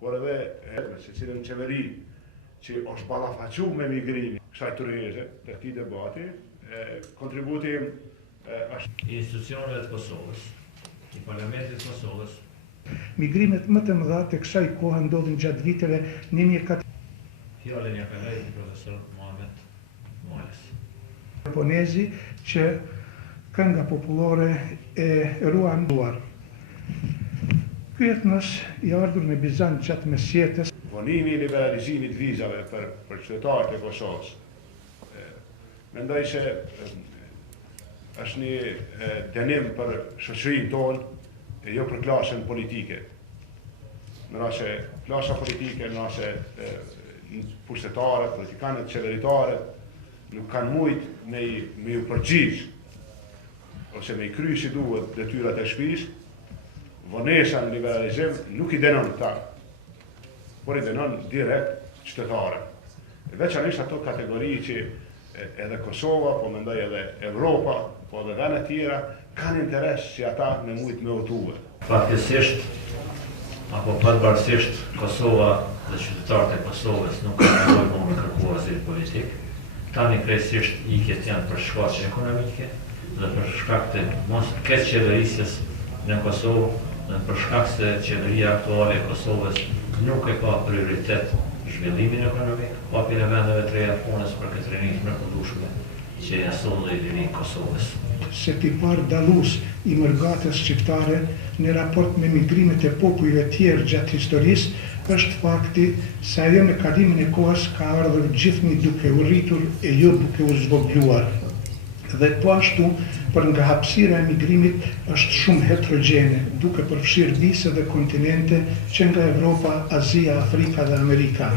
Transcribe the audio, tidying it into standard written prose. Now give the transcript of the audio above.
por edhe se cilën qeveri që është ballafaqu me migrimin kësaj turiste të këtij debati, kontributi është i institucioneve të Kosovës, i Parlamentit të Kosovës. Migrimet më të mëdha të kësaj kohe ndodhin gjatë viteve 1400. Fjallën ja ka dhënë profesor Muhamet Muales. Japonezi që kënga popullore e ruan duar. Ky etnos i ardhur në Bizant gjatë mesjetës. Vonimi i liberalizimit vizave për qytetarët e Kosovës. Mendoj se është një dënim për shoqërinë tonë e jo për klasën politike. Në rast se klasa politike, në rast se pushtetarët, politikanët, qeveritarët nuk kanë mujt me ju përgjigj ose me i kry si duhet detyrat e shtëpisë, vonesa në liberalizim nuk i dënon ta, por i dënon direkt qytetarët. Veçanërisht ato kategori që edhe Kosova, po mendoj edhe Evropa, po edhe vende tjera kanë interes që ata me mujt me votuar. Fatkesisht apo pavarësisht Kosova dhe qytetarët e Kosovës nuk kanë nevojë me kërkuar azil politik. Tani krejtësisht ikjet janë për shkaqe ekonomike dhe për shkak të mos keqçeverisjes në Kosovë dhe për shkak se qeveria aktuale e Kosovës nuk e ka prioritet zhvillimin ekonomik, hapjen e vendeve të reja punës për këtë rinim të mrekullueshme që ja solli ririn Kosovës. Se tipar dallues i mërgatës shqiptare në raport me migrimet e popujve tjerë gjatë historisë është fakti se ajo me kalimin e kohës ka ardhur gjithnjë duke u rritur e jo duke u zvogluar. Dhe po ashtu, për nga hapësira e migrimit është shumë heterogjene, duke përfshirë disa dhe kontinente që nga Evropa, Azia, Afrika dhe Amerika.